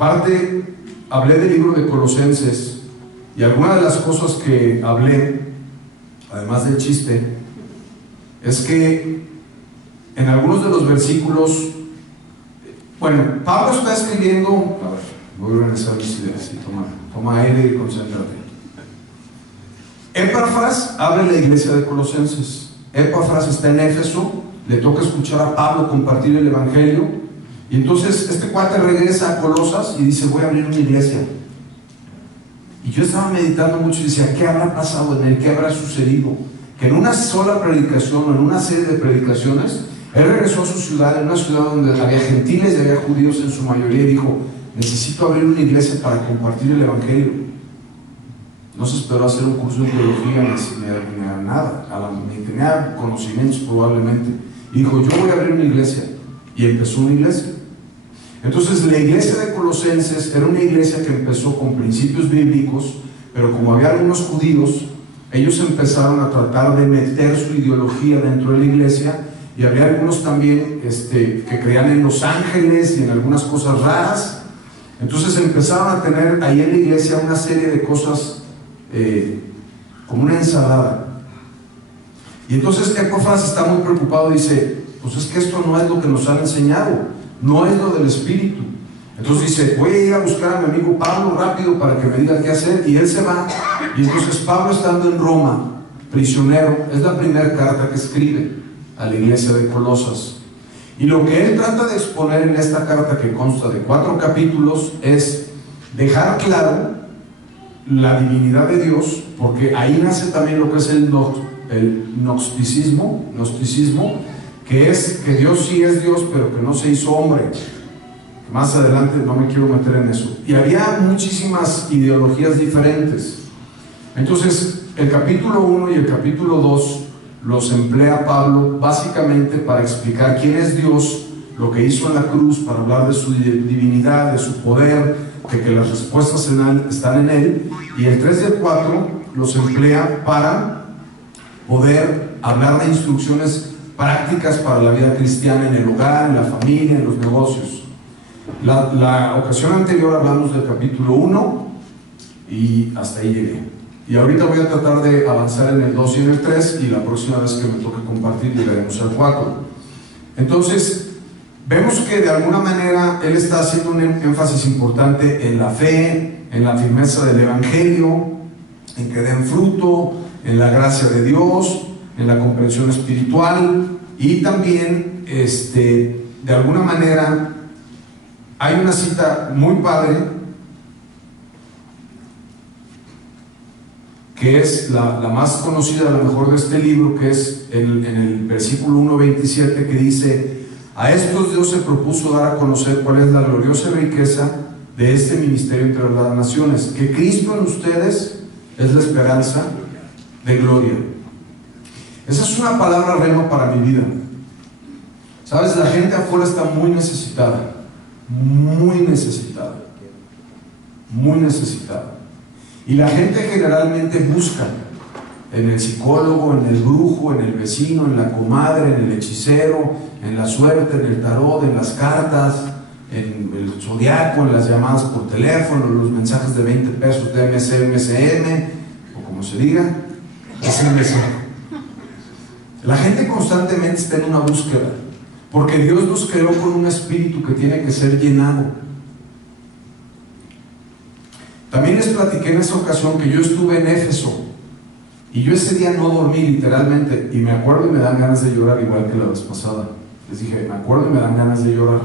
hablé del libro de Colosenses, y alguna de las cosas que hablé, además del chiste, es que en algunos de los versículos, bueno, Pablo está escribiendo, a ver, voy a organizar mis ideas, y toma aire y concéntrate. Epafras abre la iglesia de Colosenses. Epafras está en Éfeso, le toca escuchar a Pablo compartir el evangelio, y entonces este cuate regresa a Colosas y dice: voy a abrir una iglesia. Y yo estaba meditando mucho y decía: ¿qué habrá pasado en él? ¿Qué habrá sucedido? Que en una sola predicación o en una serie de predicaciones, él regresó a su ciudad, en una ciudad donde había gentiles y había judíos en su mayoría, y dijo: necesito abrir una iglesia para compartir el evangelio. No se esperó hacer un curso de teología ni nada, ni tenía conocimientos probablemente, y dijo: yo voy a abrir una iglesia. Y empezó una iglesia. Entonces la iglesia de Colosenses era una iglesia que empezó con principios bíblicos, pero como había algunos judíos, ellos empezaron a tratar de meter su ideología dentro de la iglesia, y había algunos también que creían en los ángeles y en algunas cosas raras. Entonces empezaron a tener ahí en la iglesia una serie de cosas como una ensalada. Y entonces Epafras está muy preocupado, dice: pues es que esto no es lo que nos han enseñado, no es lo del Espíritu. Entonces dice: voy a ir a buscar a mi amigo Pablo rápido para que me diga qué hacer. Y él se va, y entonces Pablo, estando en Roma, prisionero, es la primera carta que escribe a la iglesia de Colosas. Y lo que él trata de exponer en esta carta, que consta de 4 capítulos, es dejar claro la divinidad de Dios, porque ahí nace también lo que es el gnosticismo, que es que Dios sí es Dios, pero que no se hizo hombre. Más adelante no me quiero meter en eso. Y había muchísimas ideologías diferentes. Entonces el capítulo 1 y el capítulo 2 los emplea Pablo básicamente para explicar quién es Dios, lo que hizo en la cruz, para hablar de su divinidad, de su poder, de que las respuestas están en él. Y el 3 y el 4 los emplea para poder hablar de instrucciones prácticas para la vida cristiana en el hogar, en la familia, en los negocios. La ocasión anterior hablamos del capítulo 1 y hasta ahí llegué. Y ahorita voy a tratar de avanzar en el 2 y en el 3, y la próxima vez que me toque compartir llegaremos al 4. Entonces, vemos que de alguna manera él está haciendo un énfasis importante en la fe, en la firmeza del evangelio, en que den fruto, en la gracia de Dios, en la comprensión espiritual, y también de alguna manera hay una cita muy padre que es la más conocida a lo mejor de este libro, que es en el versículo 1:27, que dice: a estos Dios se propuso dar a conocer cuál es la gloriosa riqueza de este ministerio entre las naciones, que Cristo en ustedes es la esperanza de gloria. Esa es una palabra rema para mi vida. Sabes, la gente afuera está muy necesitada, muy necesitada, muy necesitada. Y la gente generalmente busca en el psicólogo, en el brujo, en el vecino, en la comadre, en el hechicero, en la suerte, en el tarot, en las cartas, en el zodiaco, en las llamadas por teléfono, en los mensajes de 20 pesos de MSM, o como se diga, SMS. La gente constantemente está en una búsqueda, porque Dios nos creó con un espíritu que tiene que ser llenado. También les platiqué en esa ocasión que yo estuve en Éfeso, y yo ese día no dormí literalmente, y me acuerdo y me dan ganas de llorar, igual que la vez pasada. Les dije, me acuerdo y me dan ganas de llorar,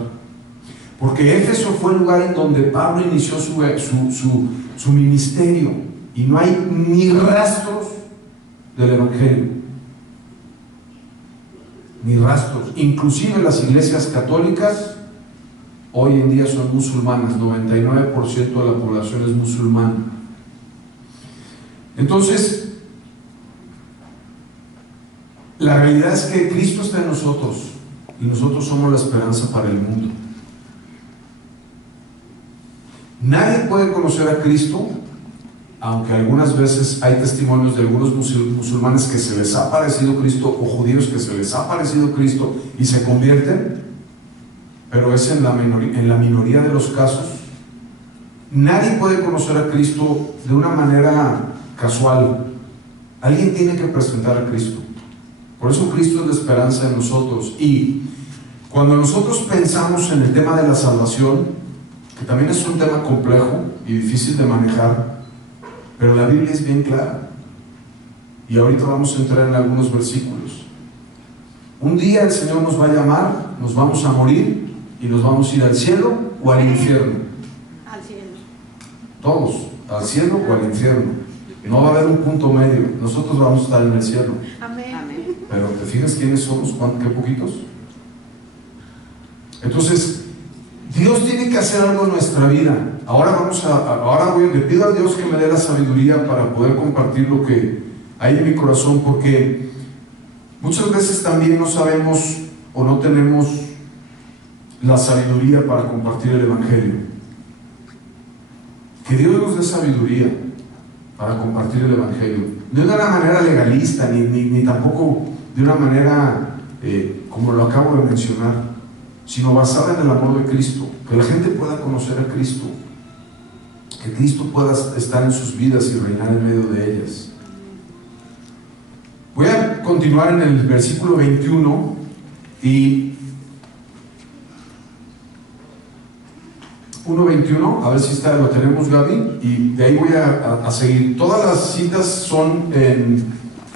porque Éfeso fue el lugar en donde Pablo inició su ministerio, y no hay ni rastros del evangelio, ni rastros. Inclusive las iglesias católicas hoy en día son musulmanas, 99% de la población es musulmana. Entonces, la realidad es que Cristo está en nosotros, y nosotros somos la esperanza para el mundo. Nadie puede conocer a Cristo, aunque algunas veces hay testimonios de algunos musulmanes que se les ha parecido Cristo, o judíos que se les ha parecido Cristo y se convierten, pero es en la minoría de los casos. Nadie puede conocer a Cristo de una manera casual. Alguien tiene que presentar a Cristo. Por eso Cristo es la esperanza de nosotros. Y cuando nosotros pensamos en el tema de la salvación, que también es un tema complejo y difícil de manejar, pero la Biblia es bien clara. Y ahorita vamos a entrar en algunos versículos. Un día el Señor nos va a llamar, nos vamos a morir y nos vamos a ir al cielo o al infierno. Al cielo. Todos, al cielo o al infierno. No va a haber un punto medio. Nosotros vamos a estar en el cielo. Amén. Pero ¿te fijas quiénes somos? ¿Qué poquitos? Entonces, Dios tiene que hacer algo en nuestra vida. Ahora le pido a Dios que me dé la sabiduría para poder compartir lo que hay en mi corazón, porque muchas veces también no sabemos o no tenemos la sabiduría para compartir el Evangelio. Que Dios nos dé sabiduría para compartir el Evangelio, no de una manera legalista, ni tampoco de una manera como lo acabo de mencionar, sino basada en el amor de Cristo, que la gente pueda conocer a Cristo, que Cristo pueda estar en sus vidas y reinar en medio de ellas. Voy a continuar en el versículo 21 y 1:21, a ver si lo tenemos, Gaby, y de ahí voy a seguir. Todas las citas son en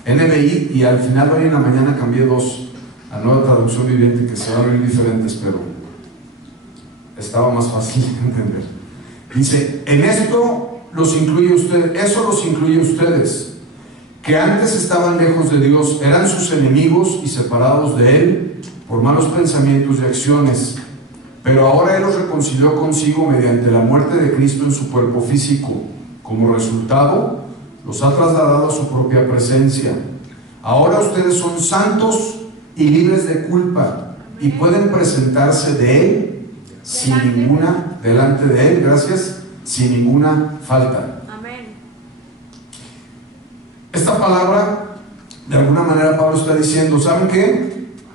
NBI y al final hoy en la mañana cambié dos a Nueva Traducción Viviente, que se van a ver diferentes, pero estaba más fácil de entender. Dice: en esto los incluye usted, eso los incluye ustedes, que antes estaban lejos de Dios, eran sus enemigos y separados de Él por malos pensamientos y acciones. Pero ahora Él los reconcilió consigo mediante la muerte de Cristo en su cuerpo físico. Como resultado, los ha trasladado a su propia presencia. Ahora ustedes son santos y libres de culpa y pueden presentarse delante de Él, gracias, sin ninguna falta. Amén. Esta palabra, de alguna manera, Pablo está diciendo, ¿saben qué?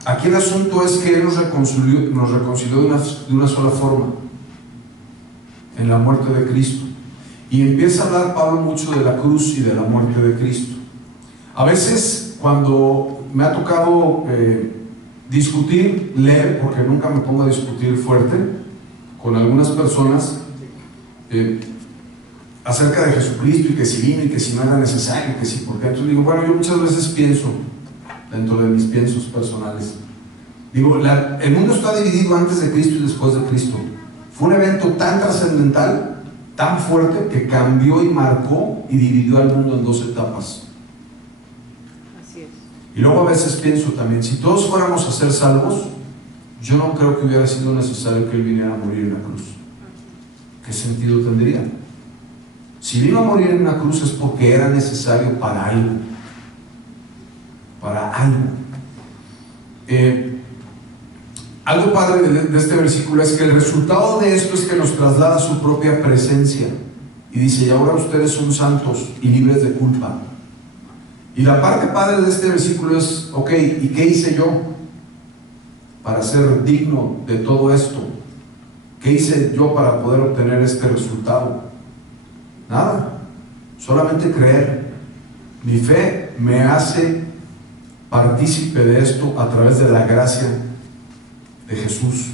Aquí el asunto es que Él nos reconcilió de una sola forma, en la muerte de Cristo. Y empieza a hablar Pablo mucho de la cruz y de la muerte de Cristo. A veces, cuando me ha tocado leer, porque nunca me pongo a discutir fuerte con algunas personas acerca de Jesucristo, y que si vino y que si no era necesario, que si por qué. Entonces digo, bueno, yo muchas veces pienso, dentro de mis piensos personales, digo, el mundo está dividido antes de Cristo y después de Cristo. Fue un evento tan trascendental, tan fuerte, que cambió y marcó y dividió al mundo en dos etapas. Así es. Y luego a veces pienso también, si todos fuéramos a ser salvos, yo no creo que hubiera sido necesario que Él viniera a morir en la cruz. ¿Qué sentido tendría? Si vino a morir en una cruz es porque era necesario para algo. Para algo. Algo padre de este versículo es que el resultado de esto es que nos traslada a su propia presencia. Y dice: y ahora ustedes son santos y libres de culpa. Y la parte padre de este versículo es: ok, ¿y qué hice yo para ser digno de todo esto? ¿Qué hice yo para poder obtener este resultado? Nada, solamente creer. Mi fe me hace partícipe de esto a través de la gracia de Jesús.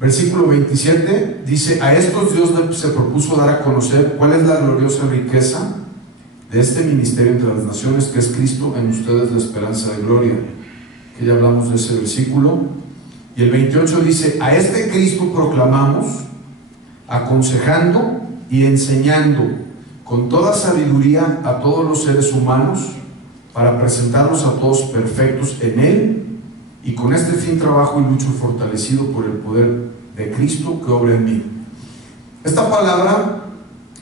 Versículo 27 dice: a estos Dios se propuso dar a conocer cuál es la gloriosa riqueza de este ministerio entre las naciones, que es Cristo en ustedes, la esperanza de gloria. Que ya hablamos de ese versículo. Y el 28 dice: a este Cristo proclamamos, aconsejando y enseñando con toda sabiduría a todos los seres humanos, para presentarlos a todos perfectos en Él, y con este fin trabajo y lucho fortalecido por el poder de Cristo que obra en mí. Esta palabra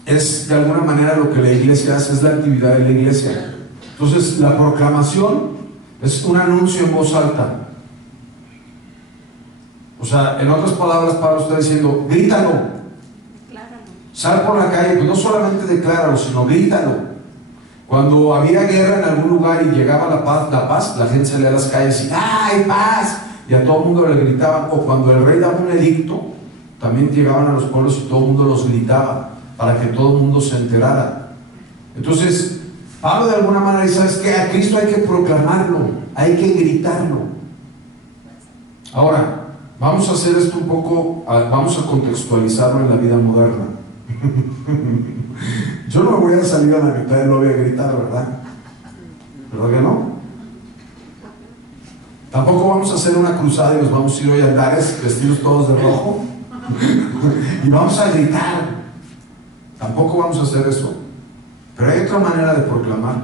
es de alguna manera lo que la iglesia hace, es la actividad de la iglesia. Entonces, la proclamación es un anuncio en voz alta. O sea, en otras palabras, Pablo está diciendo: grítalo, sal por la calle, pues no solamente decláralo, sino grítalo. Cuando había guerra en algún lugar y llegaba la paz, la gente salía a las calles y ¡ay, paz! Y a todo el mundo le gritaban. O cuando el rey daba un edicto, también llegaban a los pueblos y todo el mundo los gritaba para que todo el mundo se enterara. Entonces, Pablo de alguna manera dice, ¿sabes qué? A Cristo hay que proclamarlo, hay que gritarlo. Ahora, vamos a hacer esto un poco, vamos a contextualizarlo en la vida moderna. Yo no me voy a salir a la mitad del lobby a gritar, ¿verdad? ¿Verdad que no? Tampoco vamos a hacer una cruzada y nos vamos a ir hoy a Andares vestidos todos de rojo y vamos a gritar. Tampoco vamos a hacer eso. Pero hay otra manera de proclamar.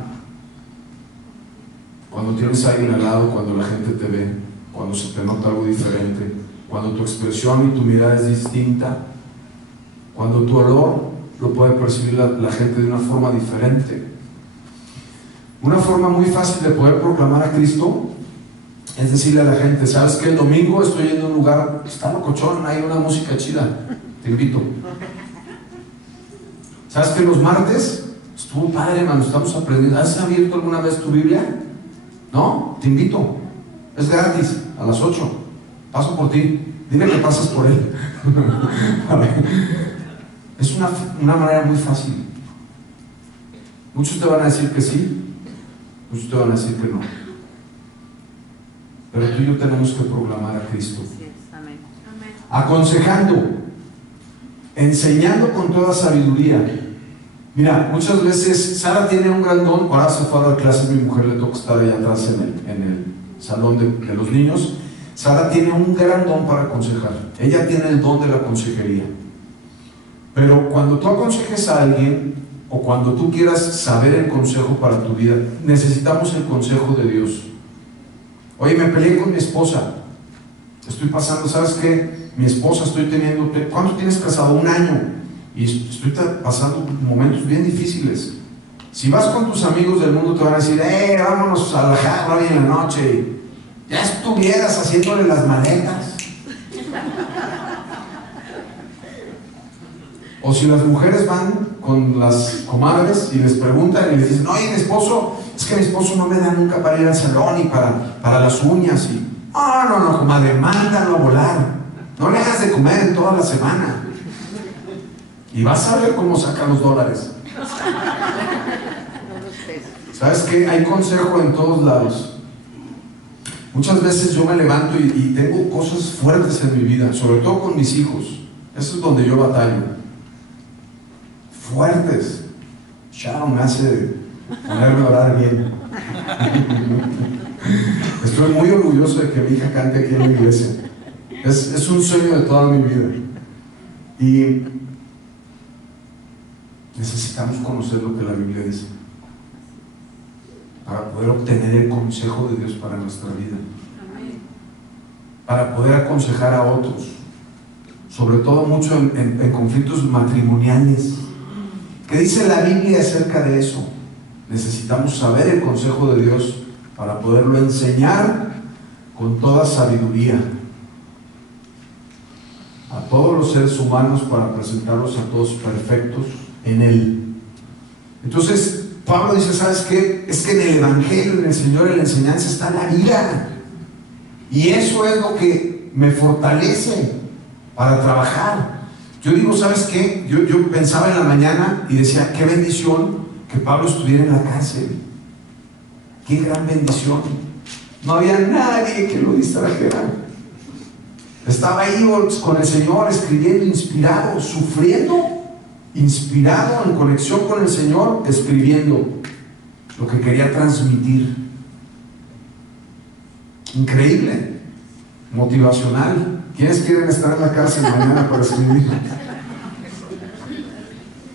Cuando tienes a alguien al lado, cuando la gente te ve, cuando se te nota algo diferente, cuando tu expresión y tu mirada es distinta, cuando tu olor lo puede percibir la gente de una forma diferente. Una forma muy fácil de poder proclamar a Cristo es decirle a la gente, ¿sabes qué? El domingo estoy yendo a un lugar, está locochón, hay una música chida, te invito. ¿Sabes qué? Los martes estuvo padre, hermano, estamos aprendiendo. ¿Has abierto alguna vez tu Biblia? ¿No? Te invito. Es gratis, a las 8. Paso por ti. Dile que pasas por él. Es una manera muy fácil. Muchos te van a decir que sí, muchos te van a decir que no. Pero tú y yo tenemos que proclamar a Cristo. Aconsejando, enseñando con toda sabiduría. Mira, muchas veces Sara tiene un gran don. Ahora se fue a dar clases, mi mujer le toca estar allá atrás en el salón de los niños. Sara tiene un gran don para aconsejar. Ella tiene el don de la consejería. Pero cuando tú aconsejes a alguien, o cuando tú quieras saber el consejo para tu vida, necesitamos el consejo de Dios. Oye, me peleé con mi esposa, estoy pasando, ¿sabes qué? Mi esposa, estoy teniendo, ¿cuánto tienes casado? 1 año, y estoy pasando momentos bien difíciles. Si vas con tus amigos del mundo te van a decir, vámonos a la jarra hoy en la noche, ya estuvieras haciéndole las maletas. O si las mujeres van con las comadres y les preguntan y les dicen, oye, mi esposo, es que mi esposo no me da nunca para ir al salón y para las uñas. Y, no, comadre, mándalo a volar. No le hagas de comer en toda la semana. Y vas a ver cómo saca los dólares. ¿Sabes qué? Hay consejo en todos lados. Muchas veces yo me levanto y tengo cosas fuertes en mi vida, sobre todo con mis hijos. Eso es donde yo batallo. Fuertes. Sharon me hace ponerme a orar bien. Estoy muy orgulloso de que mi hija cante aquí en la iglesia. Es un sueño de toda mi vida. Y necesitamos conocer lo que la Biblia dice para poder obtener el consejo de Dios para nuestra vida, para poder aconsejar a otros, sobre todo mucho en conflictos matrimoniales. ¿Qué dice la Biblia acerca de eso? Necesitamos saber el consejo de Dios para poderlo enseñar con toda sabiduría a todos los seres humanos, para presentarlos a todos perfectos en Él. Entonces Pablo dice, ¿sabes qué? Es que en el Evangelio, en el Señor, en la enseñanza está la vida, y eso es lo que me fortalece para trabajar. Yo digo, ¿sabes qué? Yo pensaba en la mañana y decía, qué bendición que Pablo estuviera en la cárcel. Qué gran bendición. No había nadie que lo distrajera. Estaba ahí con el Señor, escribiendo, inspirado, sufriendo, inspirado, en conexión con el Señor, escribiendo lo que quería transmitir. Increíble, motivacional. ¿Quiénes quieren estar en la cárcel mañana para escribir?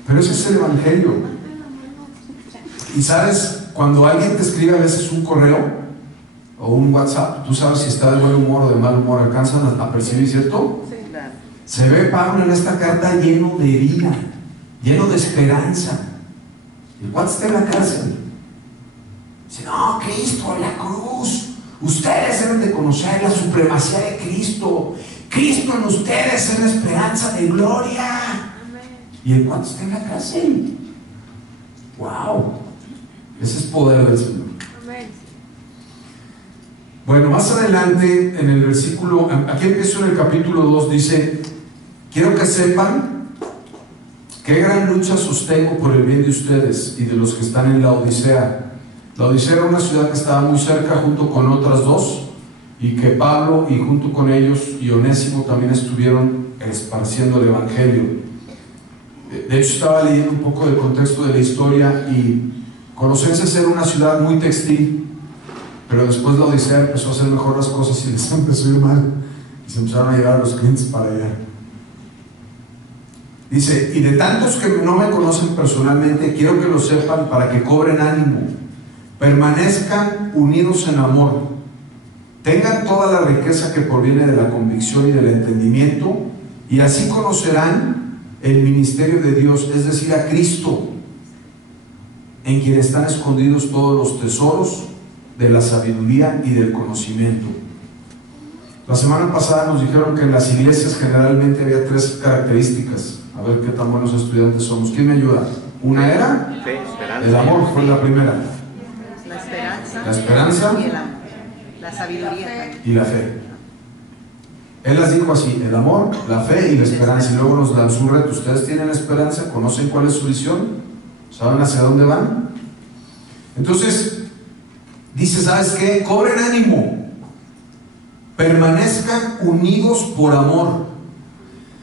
Pero ese es el Evangelio. Y sabes, cuando alguien te escribe a veces un correo o un WhatsApp, tú sabes si está de buen humor o de mal humor, alcanzan a percibir, ¿cierto? Sí, claro. Se ve Pablo en esta carta lleno de vida, lleno de esperanza. El cuate está en la cárcel. Dice, no, Cristo, la cruz. Ustedes deben de conocer la supremacía de Cristo. Cristo en ustedes es la esperanza de gloria. Y el cuate está en la cárcel. ¡Wow! Ese es poder del Señor. Bueno, más adelante en el versículo, aquí empiezo en el capítulo 2, dice, quiero que sepan qué gran lucha sostengo por el bien de ustedes y de los que están en la Odisea. La Odisea era una ciudad que estaba muy cerca junto con otras dos, y que Pablo y junto con ellos y Onésimo también estuvieron esparciendo el Evangelio. De hecho, estaba leyendo un poco del contexto de la historia, y Colosenses era una ciudad muy textil, pero después la Odisea empezó a hacer mejor las cosas y les empezó a ir mal, y se empezaron a llevar a los clientes para allá. Dice, y de tantos que no me conocen personalmente, quiero que lo sepan para que cobren ánimo, permanezcan unidos en amor, tengan toda la riqueza que proviene de la convicción y del entendimiento, y así conocerán el ministerio de Dios, es decir, a Cristo, en quien están escondidos todos los tesoros de la sabiduría y del conocimiento. La semana pasada nos dijeron que en las iglesias generalmente había 3 características. A ver qué tan buenos estudiantes somos. ¿Quién me ayuda? Una era Fe, esperanza. el amor, fue la primera. La esperanza La esperanza y el amor. La sabiduría también. y la fe. Él las dijo así: el amor, la fe y la esperanza. Y luego nos lanzó un reto. ¿Ustedes tienen esperanza? ¿Conocen cuál es su visión? ¿Saben hacia dónde van? Entonces dice, ¿sabes qué? Cobren ánimo, permanezcan unidos por amor.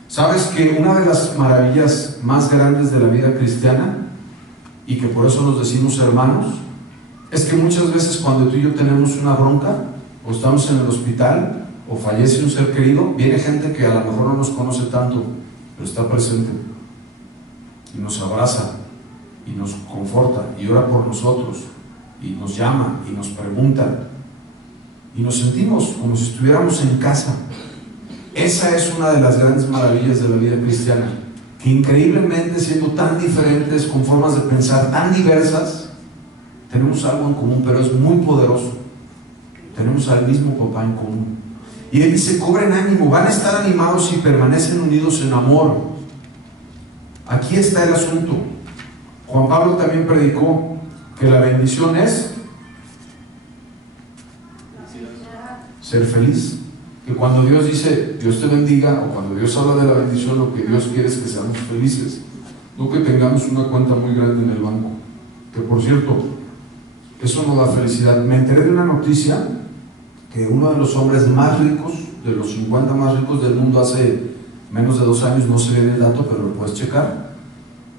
¿Sabes que una de las maravillas más grandes de la vida cristiana, y que por eso nos decimos hermanos, es que muchas veces cuando tú y yo tenemos una bronca, o estamos en el hospital, o fallece un ser querido, viene gente que a lo mejor no nos conoce tanto, pero está presente, y nos abraza, y nos conforta, y ora por nosotros, y nos llama, y nos pregunta, y nos sentimos como si estuviéramos en casa. Esa es una de las grandes maravillas de la vida cristiana, que increíblemente, siendo tan diferentes, con formas de pensar tan diversas, tenemos algo en común, pero es muy poderoso. Tenemos al mismo papá en común. Y él dice, cobren ánimo, van a estar animados si permanecen unidos en amor. Aquí está el asunto. Juan Pablo también predicó que la bendición es ser feliz. Que cuando Dios dice, Dios te bendiga, o cuando Dios habla de la bendición, lo que Dios quiere es que seamos felices, no que tengamos una cuenta muy grande en el banco. Que por cierto, eso no da felicidad. Me enteré de una noticia que uno de los hombres más ricos, de los 50 más ricos del mundo, hace menos de 2 años, no sé bien el dato, pero lo puedes checar,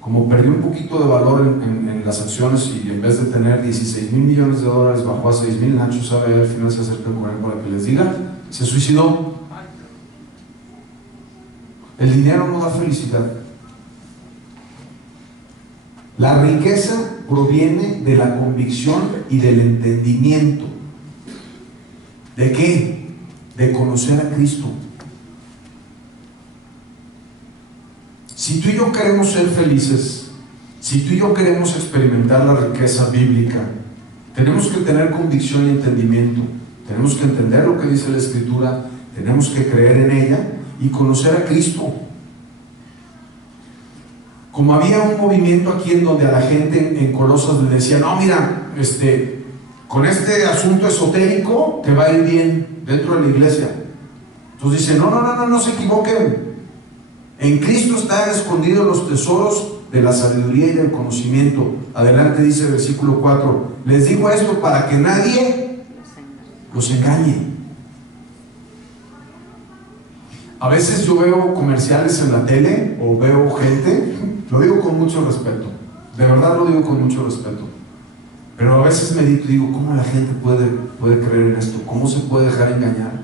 como perdió un poquito de valor en las acciones, y en vez de tener 16 mil millones de dólares bajó a 6 mil. Nacho sabe, al final se acercan con él para que les diga, se suicidó. El dinero no da felicidad. La riqueza proviene de la convicción y del entendimiento. ¿De qué? De conocer a Cristo. Si tú y yo queremos ser felices, si tú y yo queremos experimentar la riqueza bíblica, tenemos que tener convicción y entendimiento. Tenemos que entender lo que dice la Escritura, tenemos que creer en ella y conocer a Cristo. Como había un movimiento aquí en donde a la gente en Colosas le decía, no, mira, con este asunto esotérico te va a ir bien dentro de la iglesia. Entonces dice, no se equivoquen. En Cristo están escondidos los tesoros de la sabiduría y del conocimiento. Adelante dice el versículo 4, les digo esto para que nadie los engañe. A veces yo veo comerciales en la tele o veo gente, lo digo con mucho respeto, de verdad lo digo con mucho respeto, pero a veces medito y digo, ¿cómo la gente puede creer en esto? ¿Cómo se puede dejar engañar?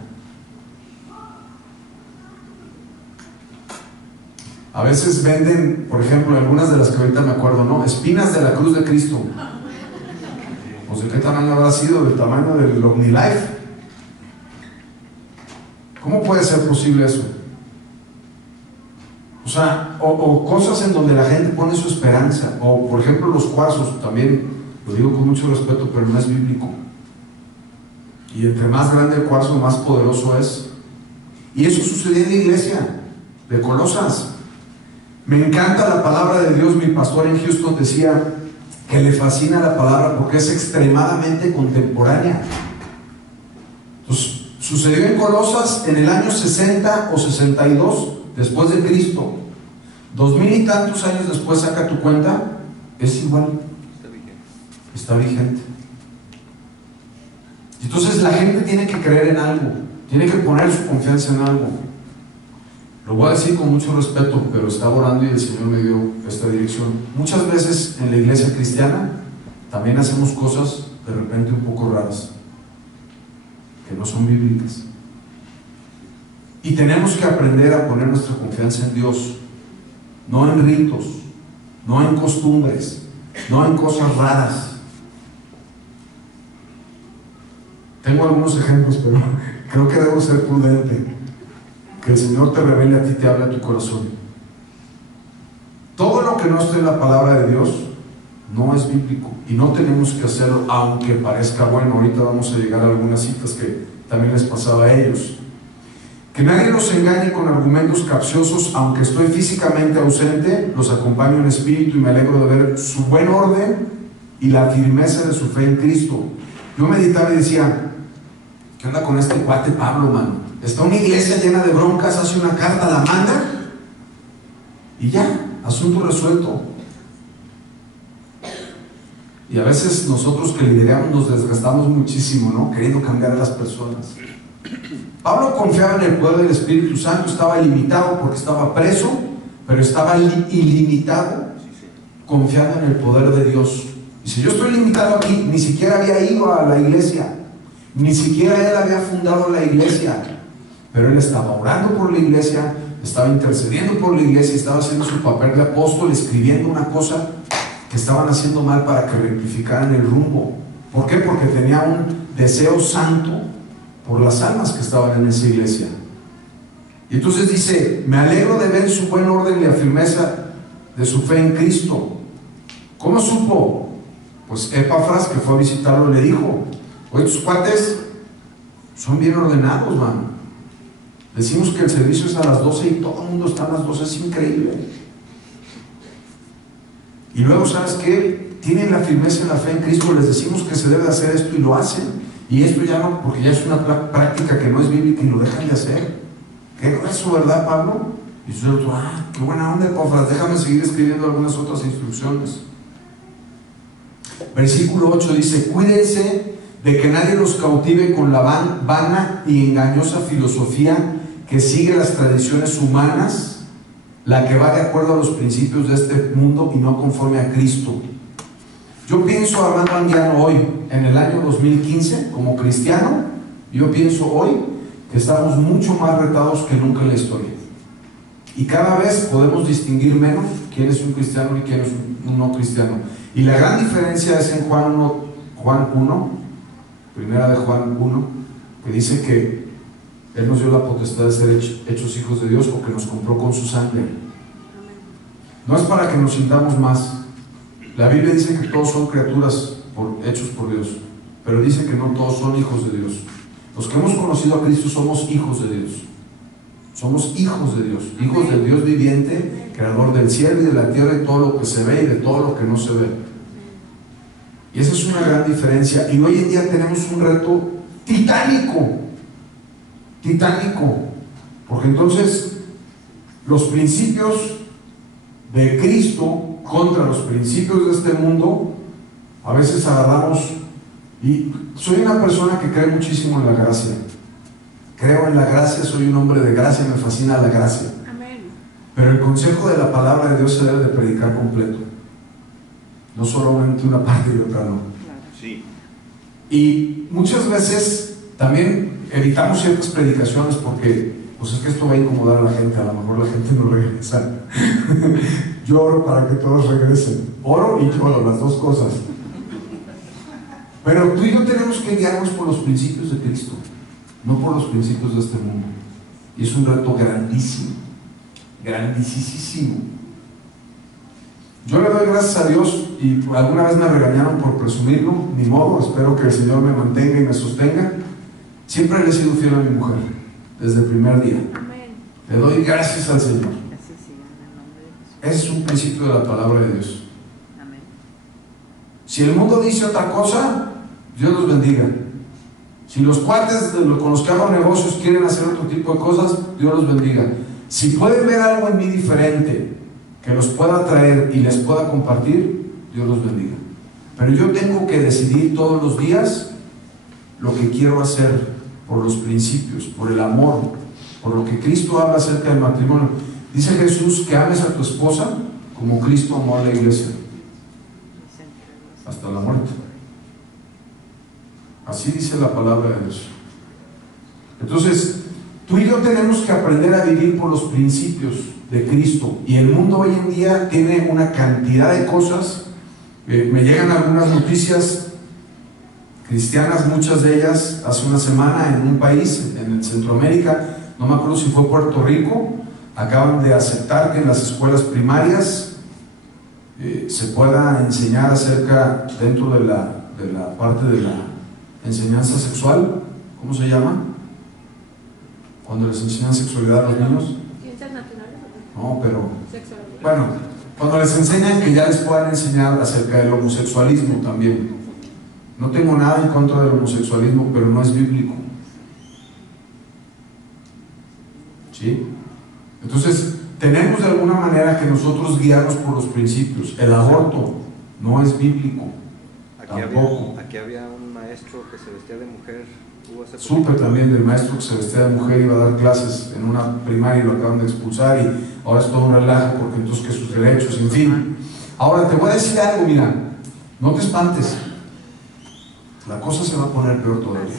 A veces venden, por ejemplo, algunas de las que ahorita me acuerdo, ¿no? Espinas de la cruz de Cristo. Pues ¿de qué tamaño habrá sido? Del tamaño del OmniLife. ¿Cómo puede ser posible eso? O sea, o cosas en donde la gente pone su esperanza, o por ejemplo los cuarzos, también lo digo con mucho respeto, pero no es bíblico. Y entre más grande el cuarzo, más poderoso es. Y eso sucedió en la iglesia de Colosas. Me encanta la palabra de Dios. Mi pastor en Houston decía que le fascina la palabra porque es extremadamente contemporánea. Entonces, sucedió en Colosas en el año 60 o 62 después de Cristo, 2000 y tantos años después, saca tu cuenta, es igual. Está vigente. Entonces la gente tiene que creer en algo, tiene que poner su confianza en algo. Lo voy a decir con mucho respeto, pero estaba orando y el Señor me dio esta dirección. Muchas veces en la iglesia cristiana también hacemos cosas de repente un poco raras, que no son bíblicas. Y tenemos que aprender a poner nuestra confianza en Dios, no en ritos, no en costumbres, no en cosas raras. Tengo algunos ejemplos, pero creo que debo ser prudente. Que el Señor te revele a ti, te hable a tu corazón. Todo lo que no esté en la palabra de Dios no es bíblico y no tenemos que hacerlo, aunque parezca bueno. Ahorita vamos a llegar a algunas citas que también les pasaba a ellos. Que nadie los engañe con argumentos capciosos. Aunque estoy físicamente ausente, los acompaño en espíritu y me alegro de ver su buen orden y la firmeza de su fe en Cristo. Yo meditaba y decía, ¿qué onda con este cuate Pablo, mano? Está una iglesia llena de broncas, hace una carta, la manda y ya, asunto resuelto. Y a veces nosotros que lideramos nos desgastamos muchísimo, ¿no? Queriendo cambiar a las personas. Pablo confiaba en el poder del Espíritu Santo, estaba limitado porque estaba preso, pero estaba ilimitado confiando en el poder de Dios. Dice, yo estoy limitado aquí, ni siquiera había ido a la iglesia, ni siquiera él había fundado la iglesia, pero él estaba orando por la iglesia, estaba intercediendo por la iglesia, estaba haciendo su papel de apóstol, escribiendo una cosa que estaban haciendo mal para que rectificaran el rumbo. ¿Por qué? Porque tenía un deseo santo por las almas que estaban en esa iglesia. Y entonces dice, me alegro de ver su buen orden y la firmeza de su fe en Cristo. ¿Cómo supo? Pues Epafras, que fue a visitarlo, le dijo, oye, tus cuates son bien ordenados, mano. Decimos que el servicio es a las 12 y todo el mundo está a las 12, es increíble. Y luego, ¿sabes qué? Tienen la firmeza en la fe en Cristo, les decimos que se debe hacer esto y lo hacen. Y esto ya no, porque ya es una práctica que no es bíblica y lo dejan de hacer. Qué grueso, ¿verdad, Pablo? Y yo, qué buena onda, Epafras, déjame seguir escribiendo algunas otras instrucciones. Versículo 8 dice, cuídense de que nadie los cautive con la vana y engañosa filosofía que sigue las tradiciones humanas, la que va de acuerdo a los principios de este mundo y no conforme a Cristo. Yo pienso, Armando Anguiano, hoy, en el año 2015, como cristiano, yo pienso hoy que estamos mucho más retados que nunca en la historia. Y cada vez podemos distinguir menos quién es un cristiano y quién es un no cristiano. Y la gran diferencia es en Juan 1, primera de Juan 1, que dice que Él nos dio la potestad de ser hechos hijos de Dios porque nos compró con su sangre. No es para que nos sintamos más. La Biblia dice que todos son criaturas hechos por Dios, pero dice que no todos son hijos de Dios. Los que hemos conocido a Cristo somos hijos de Dios. Somos hijos de Dios, hijos del Dios viviente, creador del cielo y de la tierra, y todo lo que se ve y de todo lo que no se ve. Y esa es una gran diferencia. Y hoy en día tenemos un reto titánico, porque entonces los principios de Cristo contra los principios de este mundo, a veces agarramos. Y soy una persona que cree muchísimo en la gracia. Creo en la gracia, soy un hombre de gracia, me fascina la gracia. Amén. Pero el consejo de la palabra de Dios se debe de predicar completo, no solamente una parte y otra no. Sí. Y muchas veces también evitamos ciertas predicaciones porque pues es que esto va a incomodar a la gente, a lo mejor la gente no regresa. Yo oro para que todos regresen, oro y lloro, las dos cosas. Pero tú y yo tenemos que guiarnos por los principios de Cristo, no por los principios de este mundo. Y es un reto grandísimo, grandísimo. Yo le doy gracias a Dios, y alguna vez me regañaron por presumirlo, ni modo, espero que el Señor me mantenga y me sostenga. Siempre le he sido fiel a mi mujer, desde el primer día. Amén. Le doy gracias al Señor. Ese es un principio de la palabra de Dios. Amén. Si el mundo dice otra cosa, Dios los bendiga. Si los cuates con los que hago negocios quieren hacer otro tipo de cosas, Dios los bendiga. Si pueden ver algo en mí diferente que los pueda traer y les pueda compartir, Dios los bendiga. Pero yo tengo que decidir todos los días lo que quiero hacer por los principios, por el amor, por lo que Cristo habla acerca del matrimonio. Dice Jesús que ames a tu esposa como Cristo amó a la iglesia hasta la muerte. Así dice la palabra de Dios. Entonces, tú y yo tenemos que aprender a vivir por los principios de Cristo. Y el mundo hoy en día tiene una cantidad de cosas. Me llegan algunas noticias cristianas, muchas de ellas hace una semana en un país, en Centroamérica, no me acuerdo si fue Puerto Rico, acaban de aceptar que en las escuelas primarias se pueda enseñar acerca, dentro de la parte de la enseñanza sexual, ¿cómo se llama? Cuando les enseñan sexualidad a los niños. ¿Ciencias naturales? No, pero Sexualidad. bueno, cuando les enseñan, que ya les puedan enseñar acerca del homosexualismo también. No tengo nada en contra del homosexualismo, pero no es bíblico. ¿Sí? Entonces, tenemos de alguna manera que nosotros guiarnos por los principios. El aborto no es bíblico. Aquí había un maestro que se vestía de mujer. Supe también del maestro que se vestía de mujer, iba a dar clases en una primaria y lo acaban de expulsar, y ahora es todo un relajo porque entonces que sus derechos, en fin. Ahora te voy a decir algo, mira, no te espantes, la cosa se va a poner peor todavía.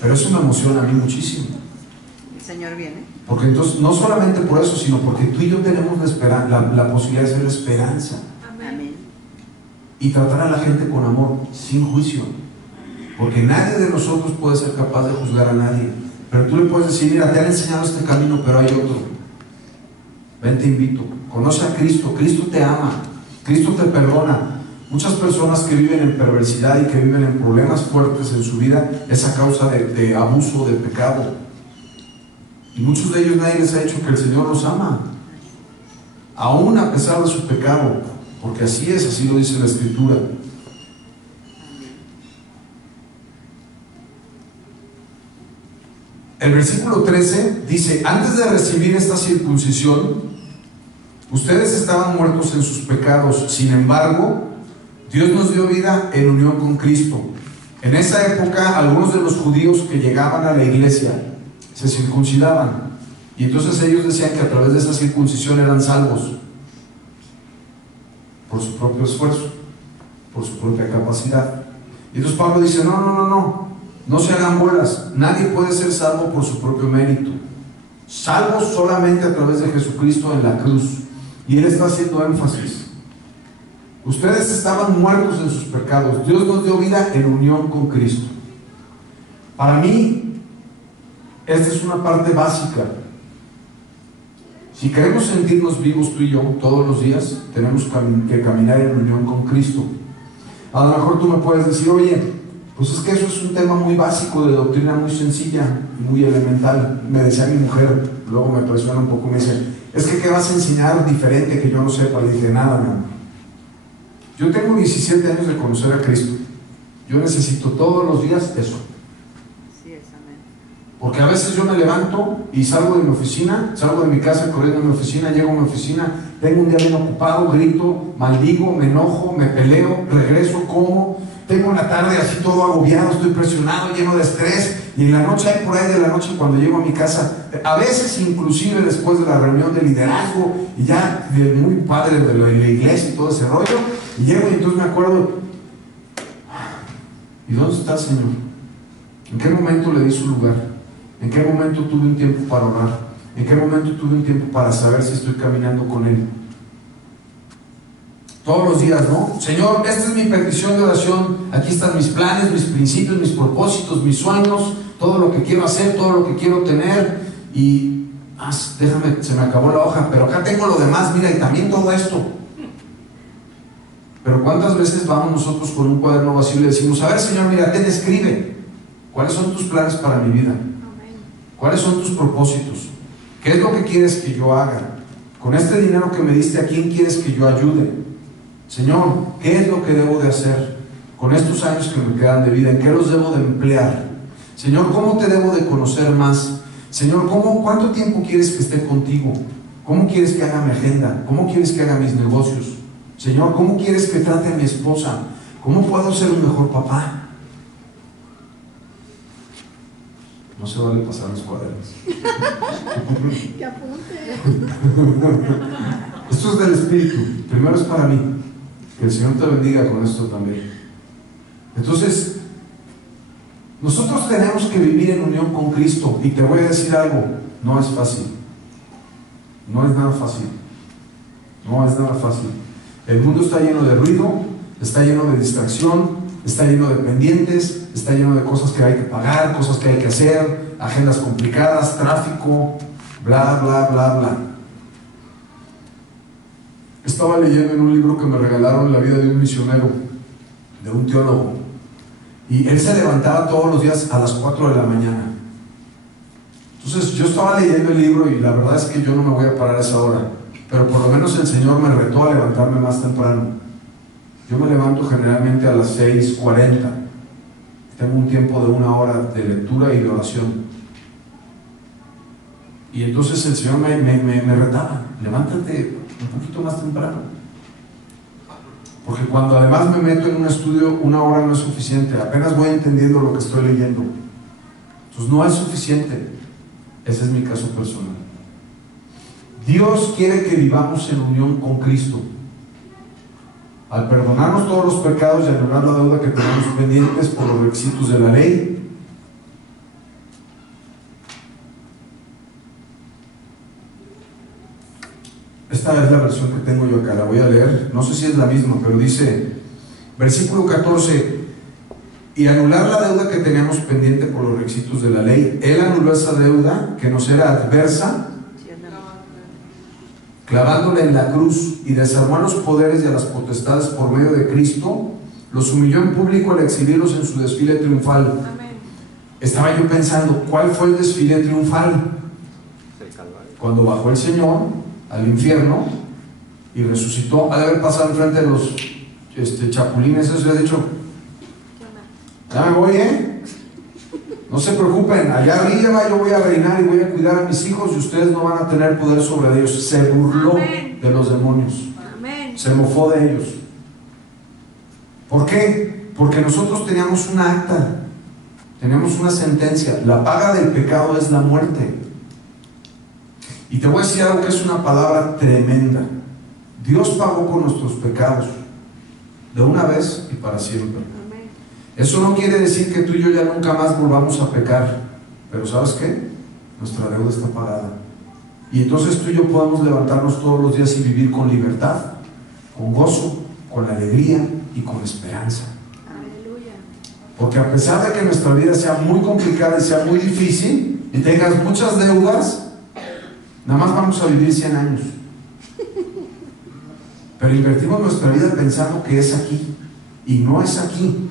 Pero eso me emociona a mí muchísimo. El Señor viene. Porque entonces, no solamente por eso, sino porque tú y yo tenemos la posibilidad de ser esperanza. Amén. Y tratar a la gente con amor, sin juicio. Porque nadie de nosotros puede ser capaz de juzgar a nadie. Pero tú le puedes decir, mira, te han enseñado este camino, pero hay otro. Ven, te invito. Conoce a Cristo. Cristo te ama. Cristo te perdona. Muchas personas que viven en perversidad y que viven en problemas fuertes en su vida es a causa de abuso, de pecado. Y muchos de ellos nadie les ha dicho que el Señor los ama. Aún a pesar de su pecado. Porque así es, así lo dice la Escritura. El versículo 13 dice: antes de recibir esta circuncisión, ustedes estaban muertos en sus pecados. Sin embargo, Dios nos dio vida en unión con Cristo. En esa época, algunos de los judíos que llegaban a la iglesia se circuncidaban. Y entonces ellos decían que a través de esa circuncisión eran salvos. Por su propio esfuerzo, por su propia capacidad. Y entonces Pablo dice: no se hagan bolas. Nadie puede ser salvo por su propio mérito. Salvos solamente a través de Jesucristo en la cruz. Y él está haciendo énfasis. Ustedes estaban muertos en sus pecados. Dios nos dio vida en unión con Cristo. Para mí, esta es una parte básica. Si queremos sentirnos vivos tú y yo todos los días, tenemos que caminar en unión con Cristo. A lo mejor tú me puedes decir: oye, pues es que eso es un tema muy básico, de doctrina muy sencilla, muy elemental. Me decía mi mujer, luego me presiona un poco, me dice: es que ¿qué vas a enseñar diferente que yo no sepa? Le dije: nada, mi amor. Yo tengo 17 años de conocer a Cristo. Yo necesito todos los días eso. Porque a veces yo me levanto y salgo de mi oficina, salgo de mi casa corriendo a mi oficina, llego a mi oficina, tengo un día bien ocupado, grito, maldigo, me enojo, me peleo, regreso, como, tengo la tarde así todo agobiado, estoy presionado, lleno de estrés, y en la noche, hay por ahí de la noche cuando llego a mi casa, a veces inclusive después de la reunión de liderazgo, y ya muy padre de la iglesia y todo ese rollo, y llego y entonces me acuerdo: ¿y dónde está el Señor? ¿En qué momento le di su lugar? ¿En qué momento tuve un tiempo para orar? ¿En qué momento tuve un tiempo para saber si estoy caminando con Él? Todos los días, ¿no? Señor, esta es mi petición de oración. Aquí están mis planes, mis principios, mis propósitos, mis sueños, todo lo que quiero hacer, todo lo que quiero tener. Y déjame, se me acabó la hoja, pero acá tengo lo demás, mira, y también todo esto. Pero ¿cuántas veces vamos nosotros con un cuaderno vacío y le decimos: a ver, Señor, mira, ten, escribe, ¿cuáles son tus planes para mi vida? ¿Cuáles son tus propósitos? ¿Qué es lo que quieres que yo haga? Con este dinero que me diste, ¿a quién quieres que yo ayude? Señor, ¿qué es lo que debo de hacer con estos años que me quedan de vida? ¿En qué los debo de emplear? Señor, ¿cómo te debo de conocer más? Señor, ¿cuánto tiempo quieres que esté contigo? ¿Cómo quieres que haga mi agenda? ¿Cómo quieres que haga mis negocios? Señor, ¿cómo quieres que trate a mi esposa? ¿Cómo puedo ser un mejor papá? No se vale pasar los cuadernos. Que apunte. Esto es del Espíritu. Primero es para mí. Que el Señor te bendiga con esto también. Entonces, nosotros tenemos que vivir en unión con Cristo. Y te voy a decir algo, no es fácil. No es nada fácil. No es nada fácil. El mundo está lleno de ruido, está lleno de distracción, está lleno de pendientes, está lleno de cosas que hay que pagar, cosas que hay que hacer, agendas complicadas, tráfico, bla, bla, bla, bla. Estaba leyendo en un libro que me regalaron la vida de un misionero, de un teólogo, y él se levantaba todos los días a las 4 de la mañana. Entonces yo estaba leyendo el libro y la verdad es que yo no me voy a parar a esa hora, pero por lo menos el Señor me retó a levantarme más temprano. Yo me levanto generalmente a las 6:40. Tengo un tiempo de 1 hora de lectura y de oración. Y entonces el Señor me retaba, levántate un poquito más temprano. Porque cuando además me meto en un estudio, 1 hora no es suficiente, apenas voy entendiendo lo que estoy leyendo. Entonces no es suficiente. Ese es mi caso personal. Dios quiere que vivamos en unión con Cristo. Al perdonarnos todos los pecados y anular la deuda que tenemos pendientes por los requisitos de la ley, esta es la versión que tengo yo acá, la voy a leer, no sé si es la misma, pero dice, versículo 14, y anular la deuda que teníamos pendiente por los requisitos de la ley. Él anuló esa deuda que nos era adversa, clavándola en la cruz, y desarmó a los poderes y a las potestades por medio de Cristo, los humilló en público al exhibirlos en su desfile triunfal. Amén. Estaba yo pensando, ¿cuál fue el desfile triunfal? Cuando bajó el Señor al infierno y resucitó. Ha de haber pasado enfrente de los chapulines, eso le ha dicho, ya me voy, no se preocupen, allá arriba yo voy a reinar y voy a cuidar a mis hijos y ustedes no van a tener poder sobre ellos. Se burló de los demonios. Amén. Se mofó de ellos. ¿Por qué? Porque nosotros teníamos un acta, teníamos una sentencia. La paga del pecado es la muerte. Y te voy a decir algo que es una palabra tremenda. Dios pagó por nuestros pecados de una vez y para siempre. Eso no quiere decir que tú y yo ya nunca más volvamos a pecar, pero ¿sabes qué? Nuestra deuda está pagada. Y entonces tú y yo podemos levantarnos todos los días y vivir con libertad, con gozo, con alegría y con esperanza. Aleluya. Porque a pesar de que nuestra vida sea muy complicada y sea muy difícil y tengas muchas deudas, nada más vamos a vivir 100 años. Pero invertimos nuestra vida pensando que es aquí y no es aquí.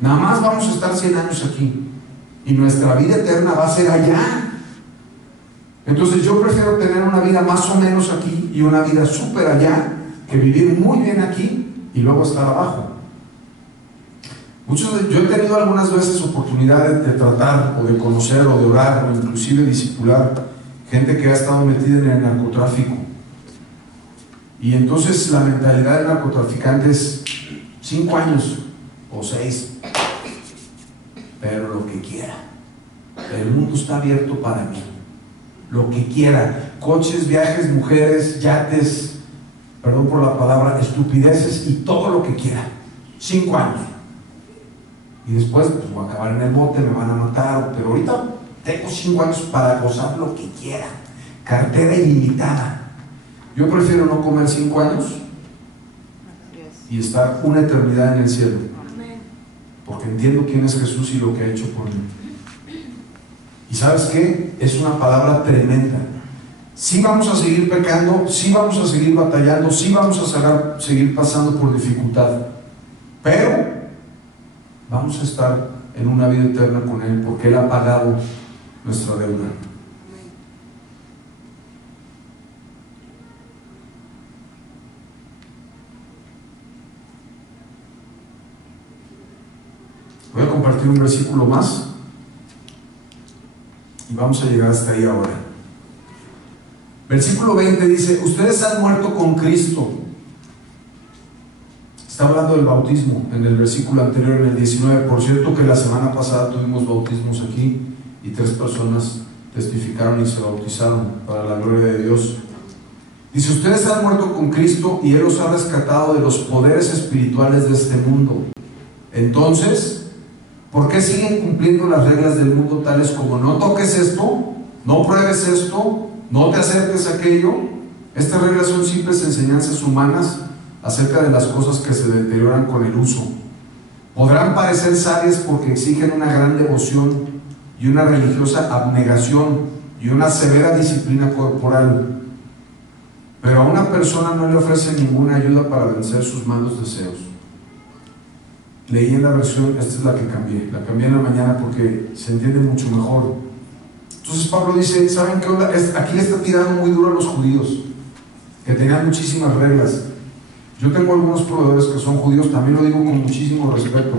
Nada más vamos a estar 100 años aquí y nuestra vida eterna va a ser allá. Entonces yo prefiero tener una vida más o menos aquí y una vida súper allá, que vivir muy bien aquí y luego estar abajo. Yo he tenido algunas veces oportunidad de tratar o de conocer o de orar o inclusive discipular gente que ha estado metida en el narcotráfico. Y entonces la mentalidad del narcotraficante es 5 años o 6, pero lo que quiera. El mundo está abierto para mí. Lo que quiera, coches, viajes, mujeres, yates, perdón por la palabra, estupideces y todo lo que quiera. 5 años. Y después pues voy a acabar en el bote, me van a matar, pero ahorita tengo 5 años para gozar lo que quiera. Cartera ilimitada. Yo prefiero no comer 5 años y estar una eternidad en el cielo, porque entiendo quién es Jesús y lo que ha hecho por mí. Y ¿sabes qué? Es una palabra tremenda. Sí vamos a seguir pecando, sí vamos a seguir batallando, sí vamos a seguir pasando por dificultad, pero vamos a estar en una vida eterna con Él, porque Él ha pagado nuestra deuda. Voy a compartir un versículo más Y vamos a llegar hasta ahí ahora. Versículo 20 dice: ustedes han muerto con Cristo. Está hablando del bautismo en el versículo anterior, en el 19. Por cierto que la semana pasada tuvimos bautismos aquí y 3 personas testificaron y se bautizaron para la gloria de Dios. Dice: ustedes han muerto con Cristo y Él los ha rescatado de los poderes espirituales de este mundo. Entonces, ¿por qué siguen cumpliendo las reglas del mundo, tales como no toques esto, no pruebes esto, no te acerques a aquello? Estas reglas son simples enseñanzas humanas acerca de las cosas que se deterioran con el uso. Podrán parecer sabias porque exigen una gran devoción y una religiosa abnegación y una severa disciplina corporal, pero a una persona no le ofrece ninguna ayuda para vencer sus malos deseos. Leí en la versión, esta es la que cambié en la mañana porque se entiende mucho mejor. Entonces Pablo dice: ¿saben qué onda? Aquí le está tirando muy duro a los judíos, que tenían muchísimas reglas. Yo tengo algunos proveedores que son judíos, también lo digo con muchísimo respeto,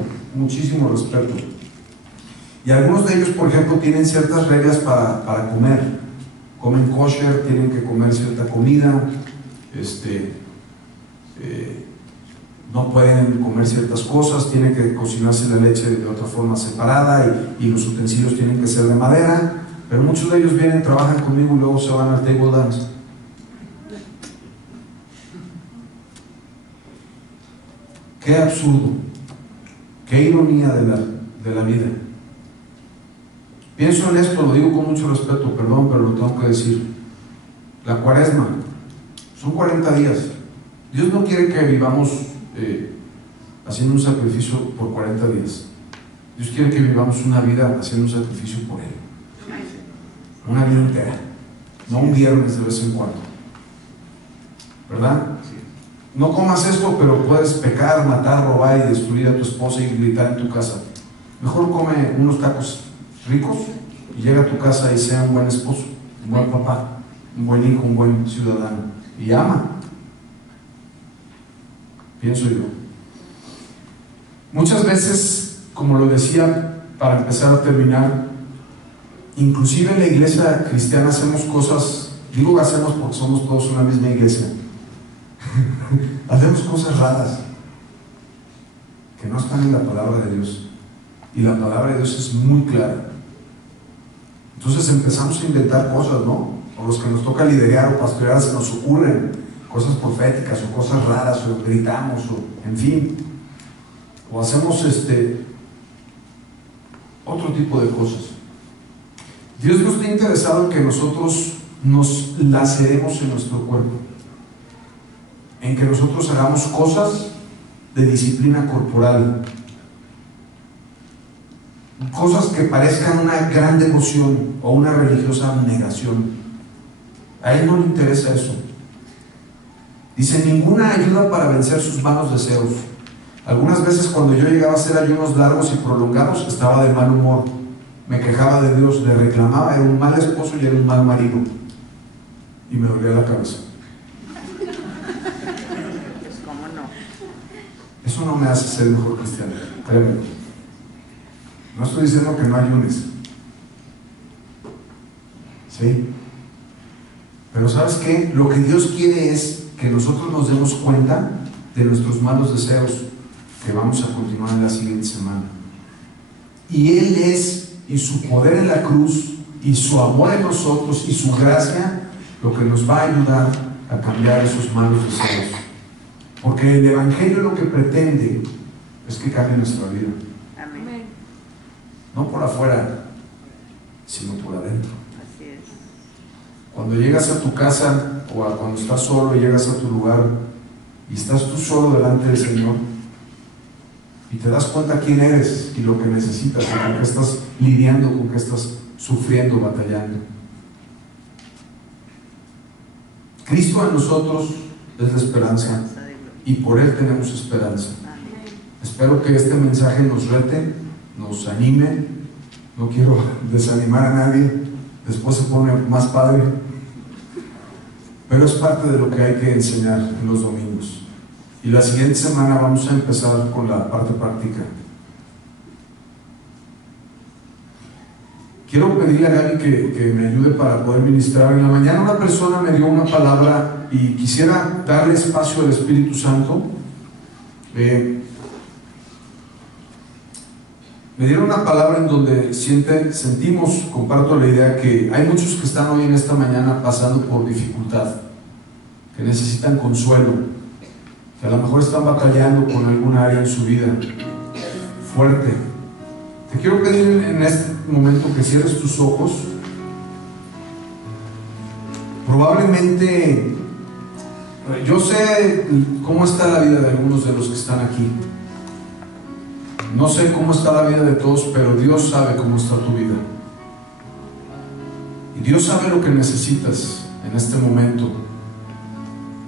y algunos de ellos, por ejemplo, tienen ciertas reglas para comer. Comen kosher, tienen que comer cierta comida, no pueden comer ciertas cosas, tienen que cocinarse la leche de otra forma separada, y los utensilios tienen que ser de madera. Pero muchos de ellos vienen, trabajan conmigo y luego se van al table dance. Qué absurdo, qué ironía de la vida. Pienso en esto, lo digo con mucho respeto, perdón, pero lo tengo que decir. La cuaresma son 40 días. Dios no quiere que vivamos haciendo un sacrificio por 40 días. Dios quiere que vivamos una vida haciendo un sacrificio por Él, una vida entera, no un viernes de vez en cuando, ¿verdad? No comas esto, pero puedes pecar, matar, robar y destruir a tu esposa y gritar en tu casa. Mejor come unos tacos ricos y llega a tu casa y sea un buen esposo, un buen papá, un buen hijo, un buen ciudadano, y ama. Pienso yo. Muchas veces, como lo decía, para empezar a terminar, inclusive en la iglesia cristiana hacemos cosas, digo hacemos porque somos todos una misma iglesia, hacemos cosas raras que no están en la palabra de Dios, y la palabra de Dios es muy clara. Entonces empezamos a inventar cosas, ¿no? O los que nos toca liderar o pastorear, se nos ocurren cosas proféticas o cosas raras, o gritamos, o en fin, o hacemos otro tipo de cosas. Dios no está interesado en que nosotros nos laceremos en nuestro cuerpo, en que nosotros hagamos cosas de disciplina corporal, cosas que parezcan una gran devoción o una religiosa abnegación. A Él no le interesa eso. Dice: ninguna ayuda para vencer sus malos deseos. Algunas veces cuando yo llegaba a hacer ayunos largos y prolongados, estaba de mal humor, me quejaba de Dios, le reclamaba, era un mal esposo y era un mal marido, y me dolía la cabeza. ¿Cómo no? Eso no me hace ser mejor cristiano, créeme. No estoy diciendo que no ayunes, ¿sí? Pero ¿sabes qué? Lo que Dios quiere es que nosotros nos demos cuenta de nuestros malos deseos, que vamos a continuar en la siguiente semana. Y Él es, y su poder en la cruz, y su amor en nosotros, y su gracia, lo que nos va a ayudar a cambiar esos malos deseos. Porque el Evangelio lo que pretende es que cambie nuestra vida. Amén. No por afuera, sino por adentro. Así es. Cuando llegas a tu casa, o cuando estás solo y llegas a tu lugar y estás tú solo delante del Señor y te das cuenta quién eres y lo que necesitas, y con qué estás lidiando, con qué estás sufriendo, batallando. Cristo en nosotros es la esperanza, y por Él tenemos esperanza. Espero que este mensaje nos rete, nos anime. No quiero desanimar a nadie, después se pone más padre, pero es parte de lo que hay que enseñar en los domingos. Y la siguiente semana vamos a empezar con la parte práctica. quiero pedirle a Gaby que me ayude para poder ministrar. En la mañana una persona me dio una palabra y quisiera darle espacio al Espíritu Santo. Me dieron una palabra en donde sentimos, comparto la idea, que hay muchos que están hoy en esta mañana pasando por dificultad, que necesitan consuelo, que a lo mejor están batallando con algún área en su vida fuerte. Te quiero pedir en este momento que cierres tus ojos. Probablemente, yo sé cómo está la vida de algunos de los que están aquí. No sé cómo está la vida de todos, pero Dios sabe cómo está tu vida. Y Dios sabe lo que necesitas en este momento.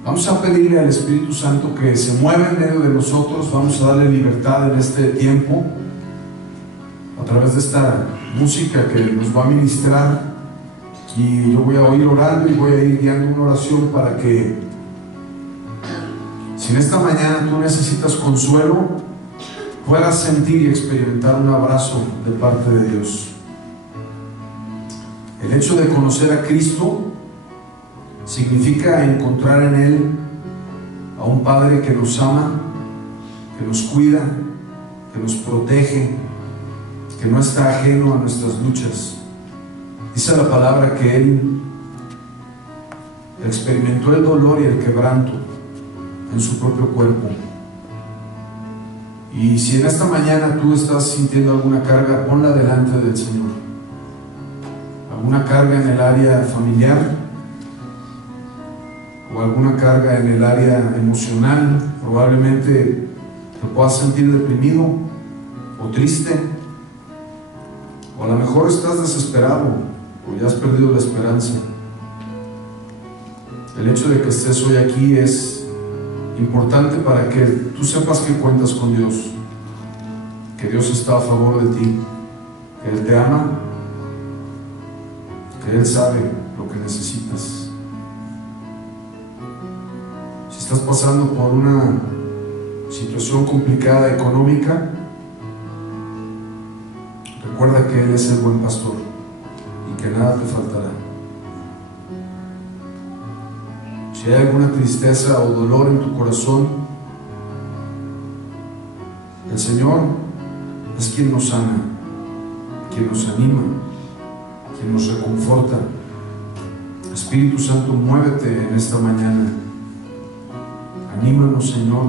Vamos a pedirle al Espíritu Santo que se mueva en medio de nosotros. Vamos a darle libertad en este tiempo a través de esta música que nos va a ministrar. Y yo voy a ir orando y voy a ir guiando una oración para que, si en esta mañana tú necesitas consuelo, puedas sentir y experimentar un abrazo de parte de Dios. El hecho de conocer a Cristo significa encontrar en Él a un Padre que nos ama, que nos cuida, que nos protege, que no está ajeno a nuestras luchas. Dice la palabra que Él experimentó el dolor y el quebranto en su propio cuerpo. Y si en esta mañana tú estás sintiendo alguna carga, ponla delante del Señor. Alguna carga en el área familiar, o alguna carga en el área emocional. Probablemente te puedas sentir deprimido o triste, o a lo mejor estás desesperado o ya has perdido la esperanza. El hecho de que estés hoy aquí es importante para que tú sepas que cuentas con Dios, que Dios está a favor de ti, que Él te ama, que Él sabe lo que necesitas. Si estás pasando por una situación complicada económica, recuerda que Él es el buen pastor y que nada te faltará. Si hay alguna tristeza o dolor en tu corazón, el Señor es quien nos sana, quien nos anima, quien nos reconforta. Espíritu Santo, muévete en esta mañana. Anímanos, Señor,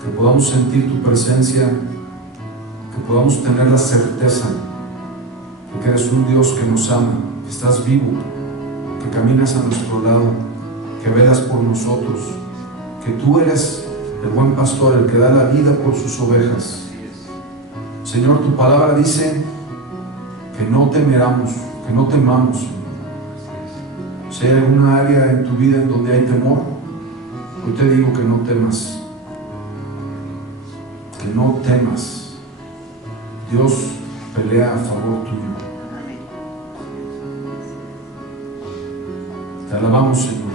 que podamos sentir tu presencia, que podamos tener la certeza de que eres un Dios que nos ama, que estás vivo, que caminas a nuestro lado, que velas por nosotros, que tú eres el buen pastor, el que da la vida por sus ovejas. Señor, tu palabra dice que no temeramos, que no temamos. Si hay alguna área en tu vida en donde hay temor, hoy te digo que no temas, que no temas. Dios pelea a favor tuyo. Te alabamos, Señor.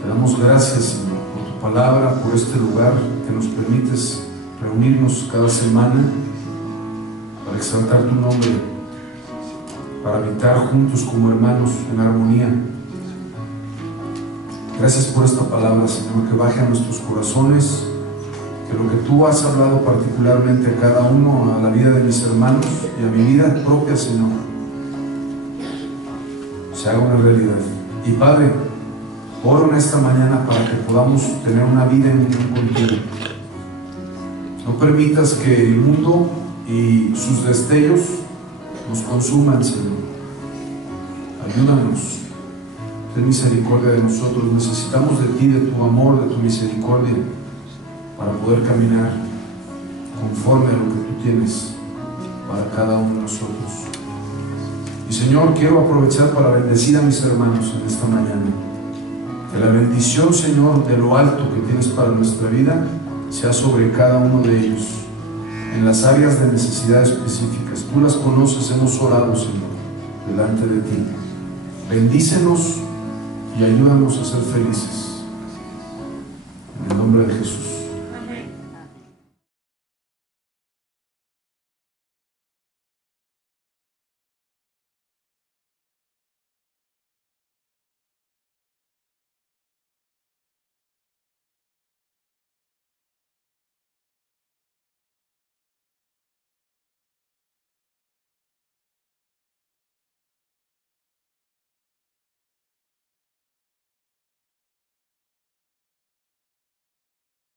Te damos gracias, Señor, por tu palabra, por este lugar que nos permites reunirnos cada semana para exaltar tu nombre, para habitar juntos como hermanos en armonía. Gracias por esta palabra, Señor, que baje a nuestros corazones, que lo que tú has hablado particularmente a cada uno, a la vida de mis hermanos y a mi vida propia, Señor, se haga una realidad. Y Padre, oro en esta mañana para que podamos tener una vida en unión contigo. No permitas que el mundo y sus destellos nos consuman, Señor. Ayúdanos, ten misericordia de nosotros. Necesitamos de ti, de tu amor, de tu misericordia, para poder caminar conforme a lo que tú tienes para cada uno de nosotros. Y Señor, quiero aprovechar para bendecir a mis hermanos en esta mañana. Que la bendición, Señor, de lo alto que tienes para nuestra vida sea sobre cada uno de ellos, en las áreas de necesidad específicas. Tú las conoces, hemos orado, Señor, delante de ti. Bendícenos y ayúdanos a ser felices. En el nombre de Jesús.